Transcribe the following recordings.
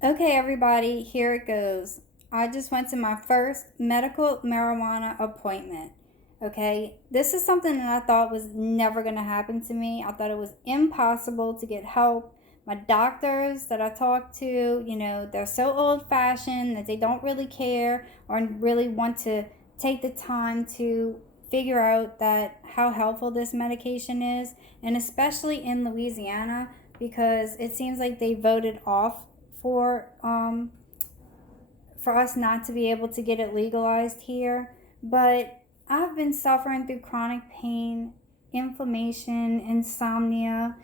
Okay, everybody, here it goes. I just went to my first medical marijuana appointment. Okay, this is something that I thought was never going to happen to me. I thought it was impossible to get help. My doctors that I talked to, they're so old fashioned that they don't really care or really want to take the time to figure out that how helpful this medication is, and especially in Louisiana because it seems like they voted off for um for us not to be able to get it legalized here. But I've been suffering through chronic pain, inflammation, insomnia,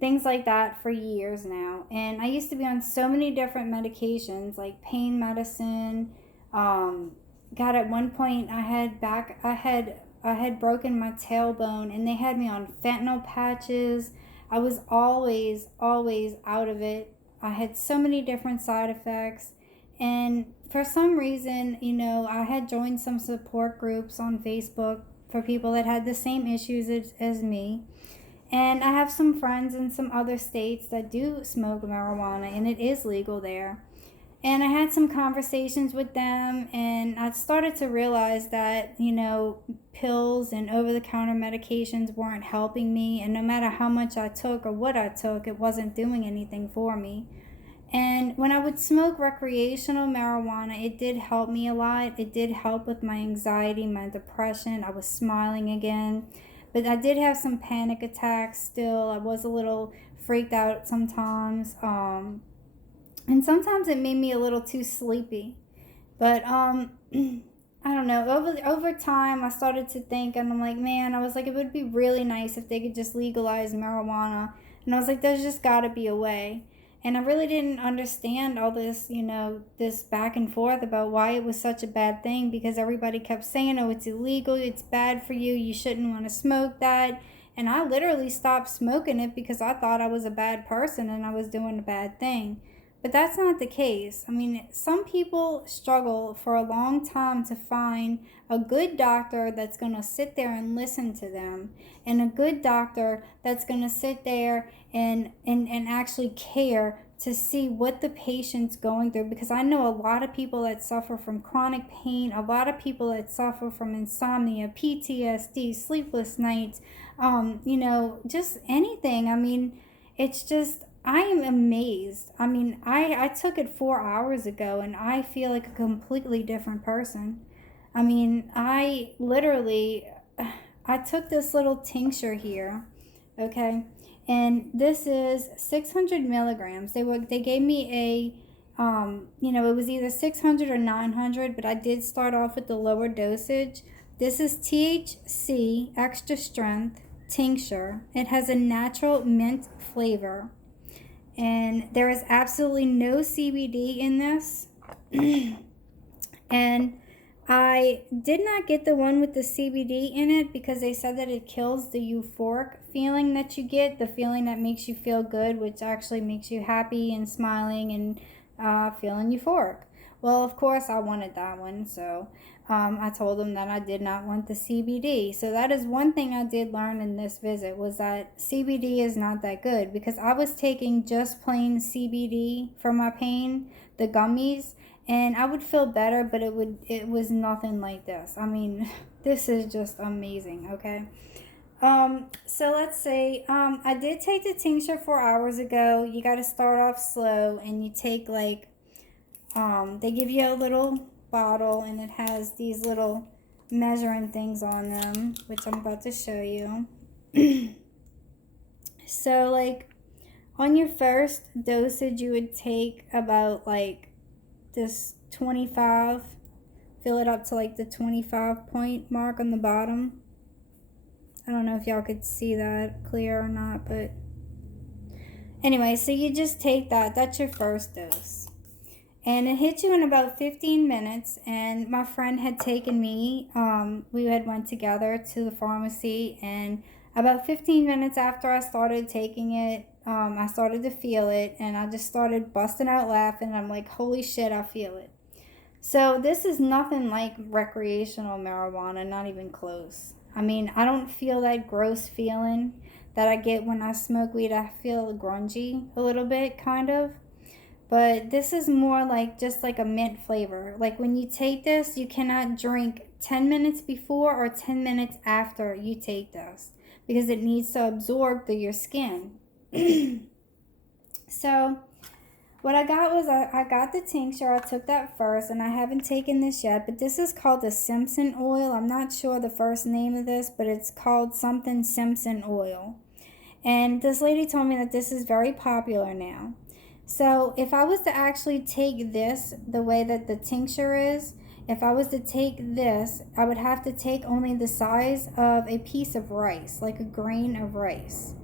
things like that for years now. And I used to be on so many different medications like pain medicine. Um, God, at one point I had broken my tailbone and they had me on fentanyl patches. I was always out of it. I had so many different side effects. And for some reason, I had joined some support groups on Facebook for people that had the same issues as me. And I have some friends in some other states that do smoke marijuana, and it is legal there. And I had some conversations with them, and I started to realize that, pills and over the counter medications weren't helping me. And no matter how much I took or what I took, it wasn't doing anything for me. And when I would smoke recreational marijuana, it did help me a lot. It did help with my anxiety, my depression. I was smiling again. But I did have some panic attacks still. I was a little freaked out sometimes. And sometimes it made me a little too sleepy. But I don't know. Over time, I started to think, and I'm like, man, I was like, it would be really nice if they could just legalize marijuana. And I was like, there's just got to be a way. And I really didn't understand all this, this back and forth about why it was such a bad thing because everybody kept saying, oh, it's illegal, it's bad for you, you shouldn't want to smoke that. And I literally stopped smoking it because I thought I was a bad person and I was doing a bad thing. But that's not the case. I mean, some people struggle for a long time to find a good doctor that's going to sit there and listen to them, and a good doctor that's going to sit there and actually care to see what the patient's going through. Because I know a lot of people that suffer from chronic pain, a lot of people that suffer from insomnia, PTSD, sleepless nights, just anything. I mean, it's just I am amazed. I mean, I took it 4 hours ago and I feel like a completely different person. I mean, I took this little tincture here, okay? And this is 600 milligrams. They gave me it was either 600 or 900, but I did start off with the lower dosage. This is THC extra strength tincture. It has a natural mint flavor and there is absolutely no CBD in this. And I did not get the one with the CBD in it because they said that it kills the euphoric feeling that you get, the feeling that makes you feel good, which actually makes you happy and smiling and feeling euphoric. Well, of course, I wanted that one, so I told them that I did not want the CBD. So that is one thing I did learn in this visit was that CBD is not that good because I was taking just plain CBD for my pain, the gummies, and I would feel better, but it was nothing like this. I mean, this is just amazing, okay? So let's say I did take the tincture 4 hours ago. You got to start off slow and you take like they give you a little bottle and it has these little measuring things on them, which I'm about to show you. So like on your first dosage you would take about like this 25, fill it up to like the 25 point mark on the bottom. I don't know if y'all could see that clear or not, but anyway, so you just take that. That's your first dose. And it hit you in about 15 minutes. And my friend had taken me, we had went together to the pharmacy. And about 15 minutes after I started taking it, I started to feel it. And I just started busting out laughing. I'm like, holy shit, I feel it. So this is nothing like recreational marijuana, not even close. I mean, I don't feel that gross feeling that I get when I smoke weed. I feel grungy a little bit, kind of. But this is more like just like a mint flavor. Like when you take this, you cannot drink 10 minutes before or 10 minutes after you take this because it needs to absorb through your skin. So what I got was I got the tincture. I took that first, and I haven't taken this yet, but this is called the Simpson Oil. I'm not sure the first name of this, but it's called something Simpson Oil. And this lady told me that this is very popular now. So if I was to actually take this the way that the tincture is, if I was to take this, I would have to take only the size of a piece of rice, like a grain of rice.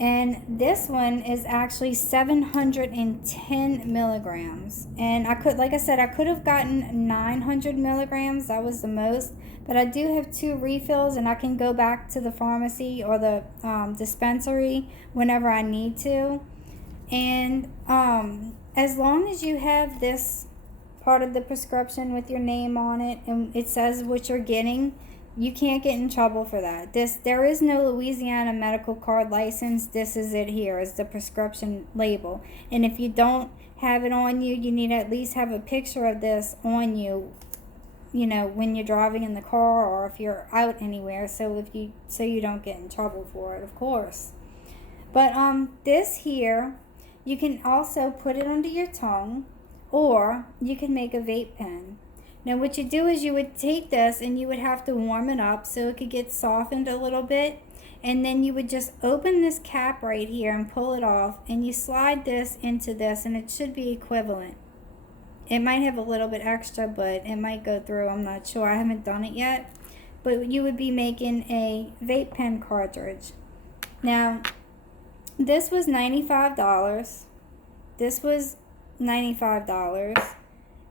And this one is actually 710 milligrams. And I could, like I said, I could have gotten 900 milligrams. That was the most. But I do have 2 refills, and I can go back to the pharmacy or the dispensary whenever I need to. And as long as you have this part of the prescription with your name on it and it says what you're getting, you can't get in trouble for that. There is no Louisiana medical card license. This is it here, is the prescription label. And if you don't have it on you, you need to at least have a picture of this on you, you know, when you're driving in the car or if you're out anywhere, so you don't get in trouble for it, of course. But this here, you can also put it under your tongue, or you can make a vape pen. Now what you do is you would take this and you would have to warm it up so it could get softened a little bit, and then you would just open this cap right here and pull it off, and you slide this into this, and it should be equivalent. It might have a little bit extra, but it might go through. I'm not sure. I haven't done it yet. But you would be making a vape pen cartridge. Now, this was $95. This was $95.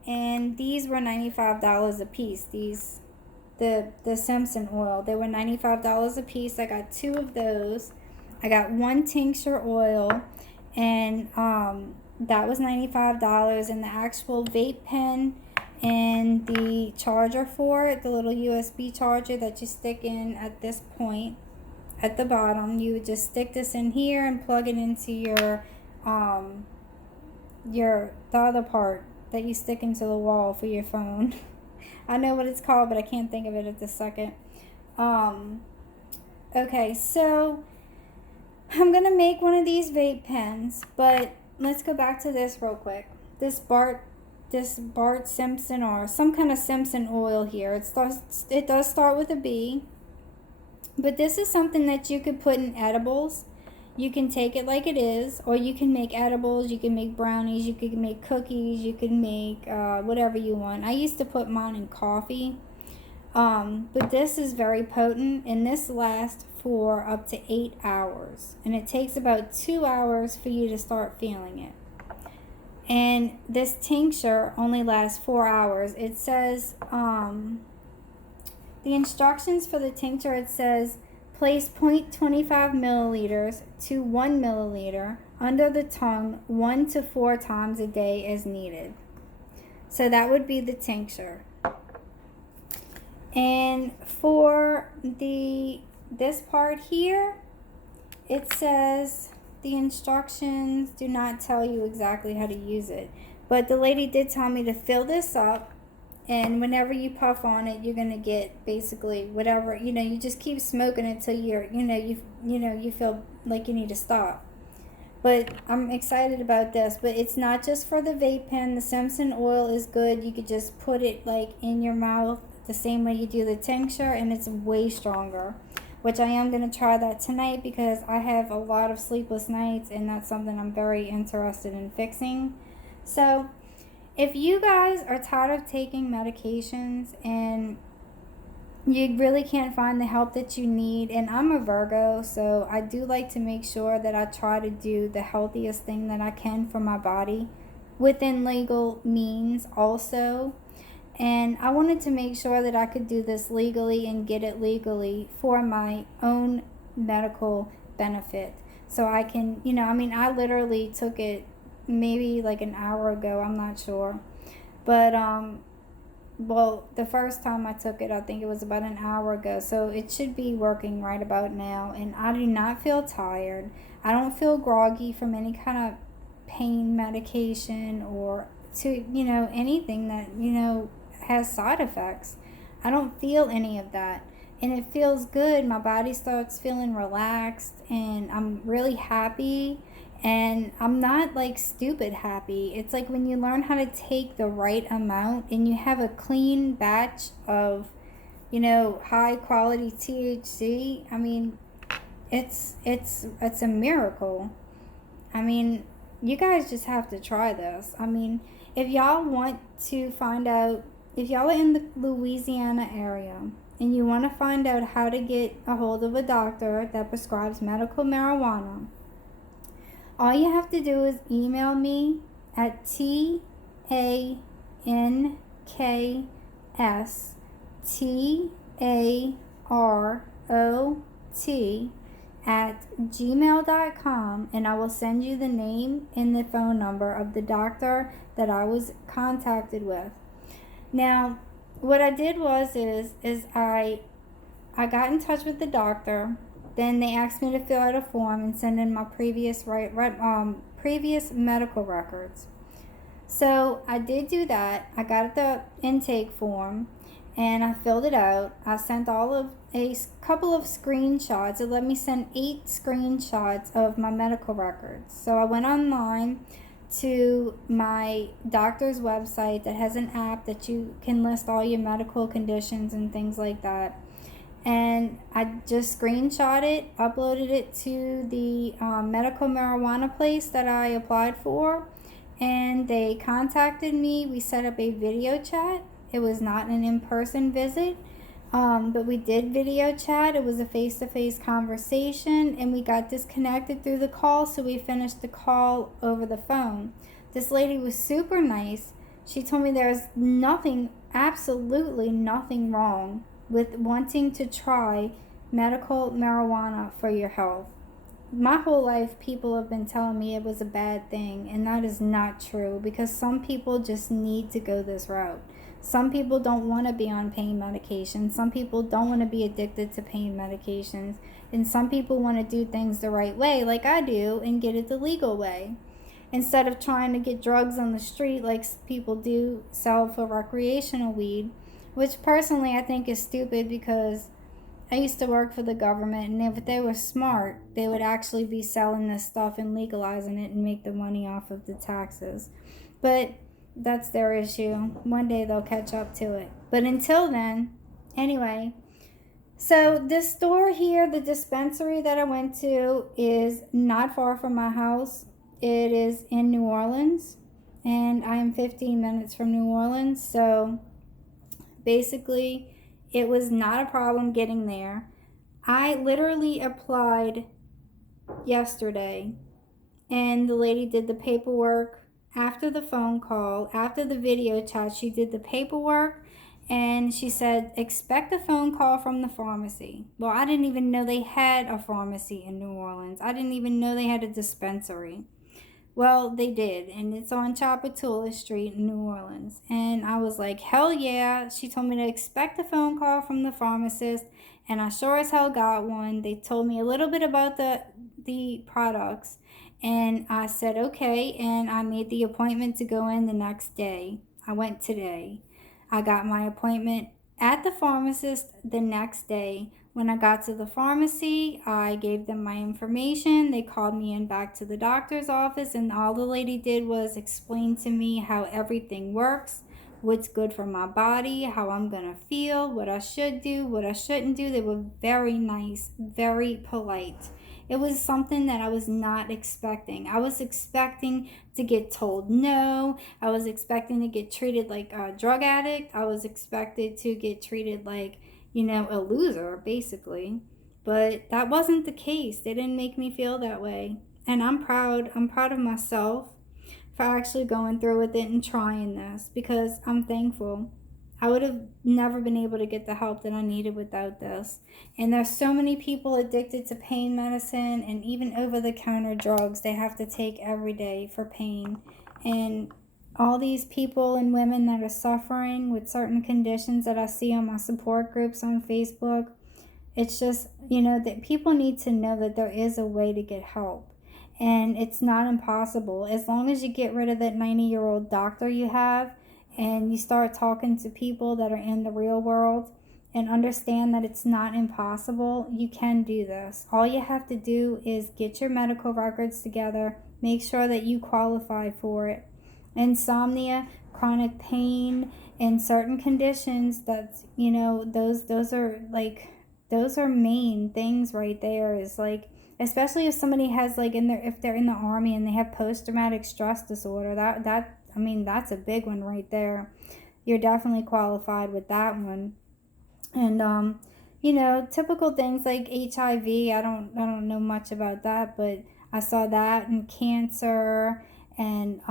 And these were $95 a piece. The Simpson Oil, they were $95 a piece. I got 2 of those. I got 1 tincture oil, and that was $95. And the actual vape pen and the charger for it, the little USB charger that you stick in at this point at the bottom, you would just stick this in here and plug it into your the other part that you stick into the wall for your phone. I know what it's called, but I can't think of it at this second. Okay, so I'm gonna make one of these vape pens, but let's go back to this real quick. This Bart Simpson, or some kind of Simpson oil here. It does start with a B, but this is something that you could put in edibles. You can take it like it is, or you can make edibles, you can make brownies, you can make cookies, you can make whatever you want. I used to put mine in coffee, but this is very potent, and this lasts for up to 8 hours. And it takes about 2 hours for you to start feeling it. And this tincture only lasts 4 hours. It says, the instructions for the tincture, it says, place 0.25 milliliters to 1 milliliter under the tongue 1 to 4 times a day as needed. So that would be the tincture. And for this part here, it says the instructions do not tell you exactly how to use it. But the lady did tell me to fill this up, and whenever you puff on it, you're gonna get basically whatever, you just keep smoking until you feel like you need to stop. But I'm excited about this. But it's not just for the vape pen. The Simpson oil is good. You could just put it like in your mouth the same way you do the tincture, and it's way stronger, which I am going to try that tonight because I have a lot of sleepless nights, and that's something I'm very interested in fixing. So if you guys are tired of taking medications and you really can't find the help that you need, and I'm a Virgo, so I do like to make sure that I try to do the healthiest thing that I can for my body within legal means also. And I wanted to make sure that I could do this legally and get it legally for my own medical benefit. So I can, I literally took it maybe like an hour ago, I'm not sure. But, well, the first time I took it, I think it was about an hour ago. So it should be working right about now. And I do not feel tired. I don't feel groggy from any kind of pain medication or to, anything that, has side effects. I don't feel any of that. And it feels good. My body starts feeling relaxed and I'm really happy. And I'm not like stupid happy. It's like when you learn how to take the right amount and you have a clean batch of, high quality THC. I mean, it's a miracle. I mean, you guys just have to try this. I mean, if y'all want to find out, if y'all are in the Louisiana area and you want to find out how to get a hold of a doctor that prescribes medical marijuana, all you have to do is email me at tankstarot@gmail.com, and I will send you the name and the phone number of the doctor that I was contacted with. Now, what I did was I got in touch with the doctor. Then they asked me to fill out a form and send in my previous medical records. So I did do that. I got the intake form and I filled it out. I sent a couple of screenshots. It let me send 8 screenshots of my medical records. So I went online to my doctor's website that has an app that you can list all your medical conditions and things like that. And I just screenshot it, uploaded it to the medical marijuana place that I applied for, and they contacted me. We set up a video chat. It was not an in-person visit, but we did video chat. It was a face-to-face conversation, and we got disconnected through the call, so we finished the call over the phone. This lady was super nice. She told me there's absolutely nothing wrong with wanting to try medical marijuana for your health. My whole life, people have been telling me it was a bad thing, and that is not true, because some people just need to go this route. Some people don't want to be on pain medication. Some people don't want to be addicted to pain medications. And some people want to do things the right way, like I do, and get it the legal way, instead of trying to get drugs on the street like people do sell for recreational weed, which personally I think is stupid, because I used to work for the government, and if they were smart, they would actually be selling this stuff and legalizing it and make the money off of the taxes. But that's their issue. One day they'll catch up to it. But until then, anyway, so this store here, the dispensary that I went to, is not far from my house. It is in New Orleans, and I am 15 minutes from New Orleans, so basically it was not a problem getting there. I literally applied yesterday, and the lady did the paperwork after the phone call. After the video chat, she did the paperwork, and she said, expect a phone call from the pharmacy. Well, I didn't even know they had a pharmacy in New Orleans. I didn't even know they had a dispensary. Well, they did, and it's on Chapatula Street in New Orleans. And I was like, hell yeah. She told me to expect a phone call from the pharmacist, and I sure as hell got one. They told me a little bit about the products, and I said okay, and I made the appointment to go in the next day. I went today. I got my appointment at the pharmacist the next day. When I got to the pharmacy, I gave them my information. They called me in back to the doctor's office, and all the lady did was explain to me how everything works, what's good for my body, how I'm going to feel, what I should do, what I shouldn't do. They were very nice, very polite. It was something that I was not expecting. I was expecting to get told no. I was expecting to get treated like a drug addict. I was expected to get treated like, a loser, basically. But that wasn't the case. They didn't make me feel that way. And I'm proud. I'm proud of myself for actually going through with it and trying this, because I'm thankful. I would have never been able to get the help that I needed without this. And there's so many people addicted to pain medicine and even over-the-counter drugs they have to take every day for pain. And all these people and women that are suffering with certain conditions that I see on my support groups on Facebook, it's just, that people need to know that there is a way to get help. and it's not impossible. As long as you get rid of that 90-year-old doctor you have and you start talking to people that are in the real world and understand that it's not impossible, you can do this. All you have to do is get your medical records together, make sure that you qualify for it. Insomnia, chronic pain, and certain conditions, that's, those are like, those are main things right there. Is like, especially if somebody has like if they're in the army and they have post-traumatic stress disorder, that's a big one right there. You're definitely qualified with that one. And typical things like HIV, I don't know much about that, but I saw that, and cancer, and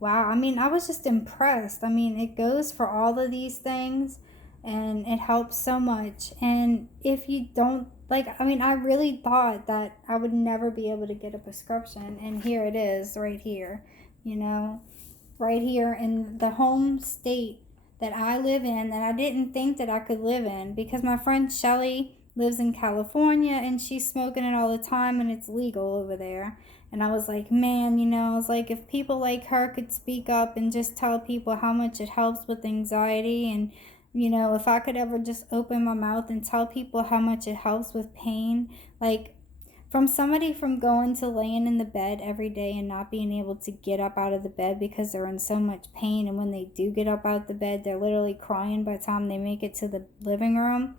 wow, I was just impressed. It goes for all of these things, and it helps so much. And if you don't, I really thought that I would never be able to get a prescription, and here it is right here, right here in the home state that I live in, that I didn't think that I could live in, because my friend Shelly lives in California and she's smoking it all the time and it's legal over there. And I was like, man, I was like, if people like her could speak up and just tell people how much it helps with anxiety, and if I could ever just open my mouth and tell people how much it helps with pain, like, from somebody from going to laying in the bed every day and not being able to get up out of the bed because they're in so much pain, and when they do get up out of the bed, they're literally crying by the time they make it to the living room.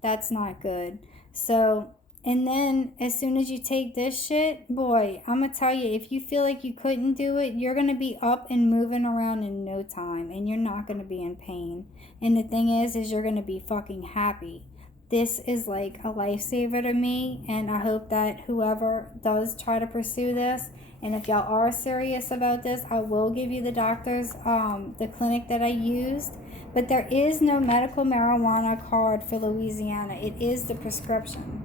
That's not good. So, and then as soon as you take this shit, boy, I'm gonna tell you, if you feel like you couldn't do it, you're gonna be up and moving around in no time, and you're not gonna be in pain. And the thing is you're gonna be fucking happy. This is like a lifesaver to me, and I hope that whoever does try to pursue this, and if y'all are serious about this, I will give you the doctor's, the clinic that I used. But there is no medical marijuana card for Louisiana. It is the prescription.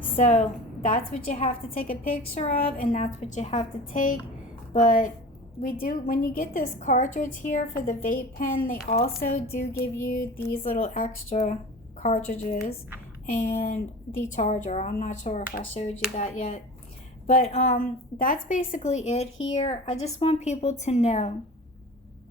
So that's what you have to take a picture of, and that's what you have to take. But when you get this cartridge here for the vape pen, they also do give you these little extra cartridges and the charger. I'm not sure if I showed you that yet. But that's basically it here. I just want people to know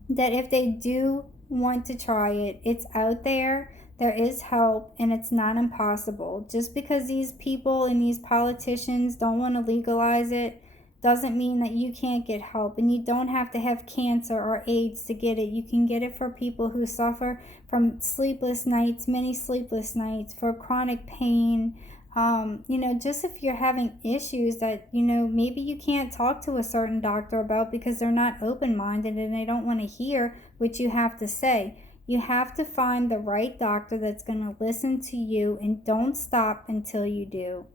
that if they do want to try it, it's out there. There is help, and it's not impossible. Just because these people and these politicians don't want to legalize it doesn't mean that you can't get help. And you don't have to have cancer or AIDS to get it. You can get it for people who suffer from sleepless nights, many sleepless nights, for chronic pain. Just if you're having issues that, maybe you can't talk to a certain doctor about because they're not open-minded and they don't want to hear what you have to say. You have to find the right doctor that's going to listen to you, and don't stop until you do.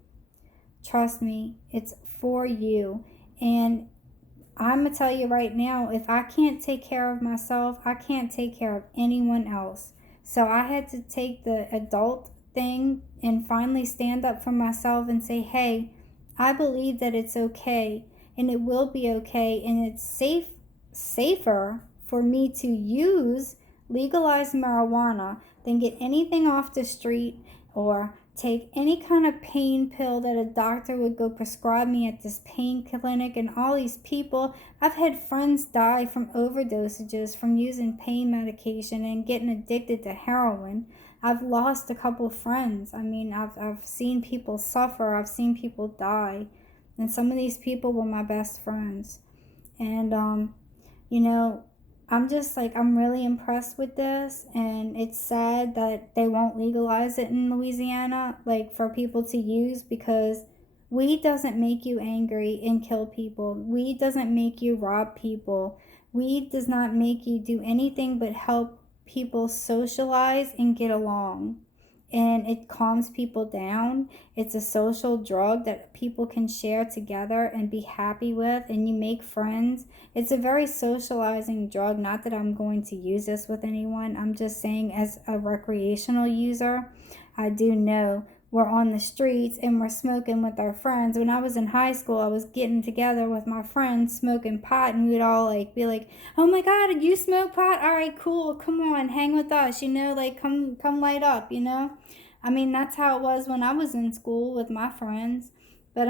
Trust me, it's for you. And I'm going to tell you right now, if I can't take care of myself, I can't take care of anyone else. So I had to take the adult thing and finally stand up for myself and say, hey, I believe that it's okay, and it will be okay, and it's safer for me to use legalized marijuana than get anything off the street or take any kind of pain pill that a doctor would go prescribe me at this pain clinic. And all these people, I've had friends die from overdoses from using pain medication and getting addicted to heroin. I've lost a couple friends. I've seen people suffer. I've seen people die. And some of these people were my best friends. And, I'm really impressed with this, and it's sad that they won't legalize it in Louisiana, for people to use, because weed doesn't make you angry and kill people. Weed doesn't make you rob people. Weed does not make you do anything but help people socialize and get along. And it calms people down. It's a social drug that people can share together and be happy with, and you make friends. It's a very socializing drug. Not that I'm going to use this with anyone. I'm just saying, as a recreational user, I do know we're on the streets and we're smoking with our friends. When I was in high school, I was getting together with my friends smoking pot, and we'd all be like, oh my God, you smoke pot? All right, cool. Come on, hang with us, come light up, that's how it was when I was in school with my friends. But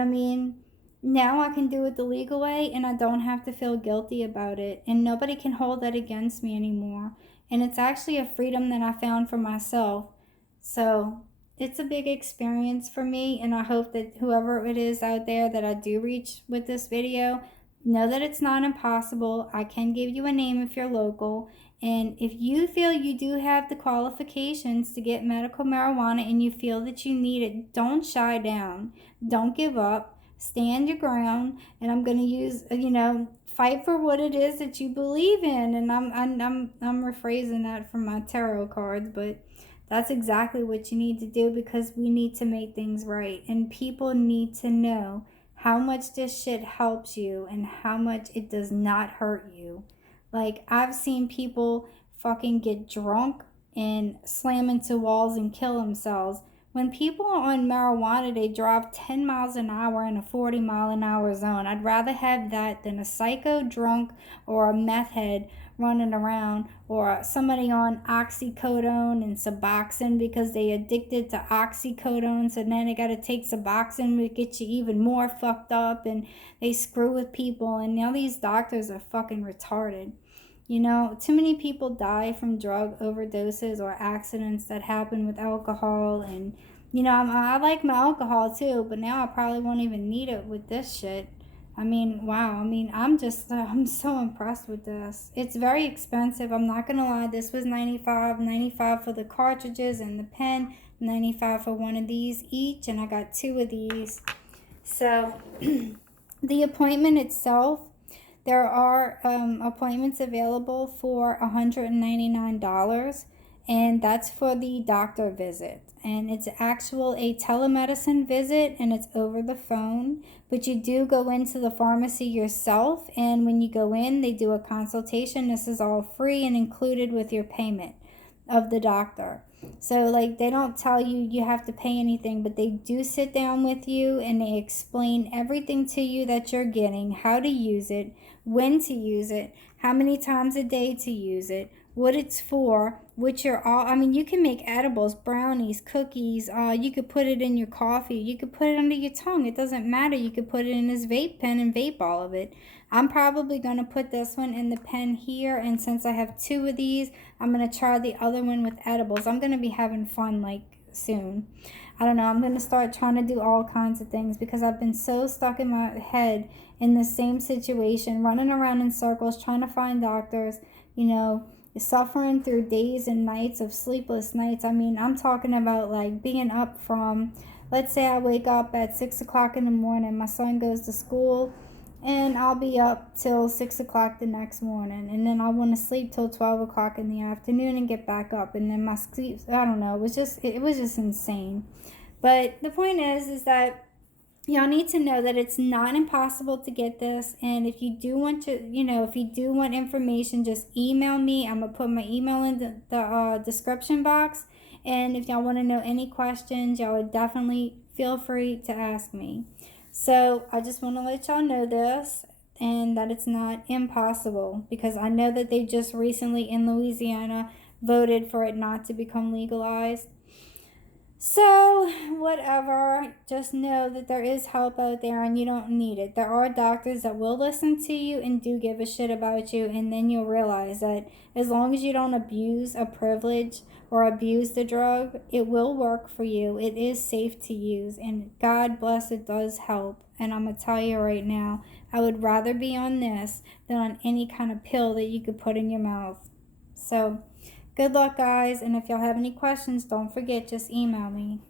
Now I can do it the legal way, and I don't have to feel guilty about it, and nobody can hold that against me anymore. And it's actually a freedom that I found for myself. So it's a big experience for me, and I hope that whoever it is out there that I do reach with this video, know that it's not impossible. I can give you a name if you're local. And if you feel you do have the qualifications to get medical marijuana and you feel that you need it, don't shy down. Don't give up. Stand your ground. And I'm going to use, fight for what it is that you believe in. And I'm rephrasing that from my tarot cards, but that's exactly what you need to do, because we need to make things right. And people need to know how much this shit helps you and how much it does not hurt you. Like, I've seen people fucking get drunk and slam into walls and kill themselves. When people are on marijuana, they drive 10 miles an hour in a 40-mile-an-hour zone. I'd rather have that than a psycho drunk or a meth head running around, or somebody on oxycodone and Suboxone because they addicted to oxycodone, so then they got to take Suboxone to get you even more fucked up, and they screw with people. And now these doctors are fucking retarded. Too many people die from drug overdoses or accidents that happen with alcohol. And I like my alcohol too, but now I probably won't even need it with this shit. I mean, wow. I mean, I'm so impressed with this. It's very expensive. I'm not going to lie. This was $95 for the cartridges and the pen, $95 for one of these each, and I got two of these. So the appointment itself, there are appointments available for $199, and that's for the doctor visit. And it's actual a telemedicine visit, and it's over the phone. But you do go into the pharmacy yourself, and when you go in, they do a consultation. This is all free and included with your payment of the doctor. So, like, they don't tell you you have to pay anything, but they do sit down with you and they explain everything to you that you're getting, how to use it, when to use it, how many times a day to use it, what it's for, which are all, I mean, you can make edibles, brownies, cookies, you could put it in your coffee, you could put it under your tongue, it doesn't matter, you could put it in this vape pen and vape all of it. I'm probably going to put this one in the pen here, and since I have two of these, I'm going to try the other one with edibles. I'm going to be having fun, like, soon. I don't know, I'm going to start trying to do all kinds of things, because I've been so stuck in my head in the same situation, running around in circles, trying to find doctors, suffering through days and nights of sleepless nights. I mean, I'm talking about, like, being up from, let's say I wake up at 6 o'clock in the morning, my son goes to school, and I'll be up till 6 o'clock the next morning, and then I want to sleep till 12 o'clock in the afternoon and get back up, and then my sleep, I don't know, it was just insane. But the point is that y'all need to know that it's not impossible to get this. And if you do want to, if you do want information, just email me. I'm going to put my email in the description box. And if y'all want to know any questions, y'all would definitely feel free to ask me. So I just want to let y'all know this, and that it's not impossible, because I know that they just recently in Louisiana voted for it not to become legalized. So, whatever, just know that there is help out there and you don't need it. There are doctors that will listen to you and do give a shit about you, and then you'll realize that as long as you don't abuse a privilege or abuse the drug, it will work for you. It is safe to use, and God bless, it does help. And I'm going to tell you right now, I would rather be on this than on any kind of pill that you could put in your mouth. So, good luck, guys, and if y'all have any questions, don't forget, just email me.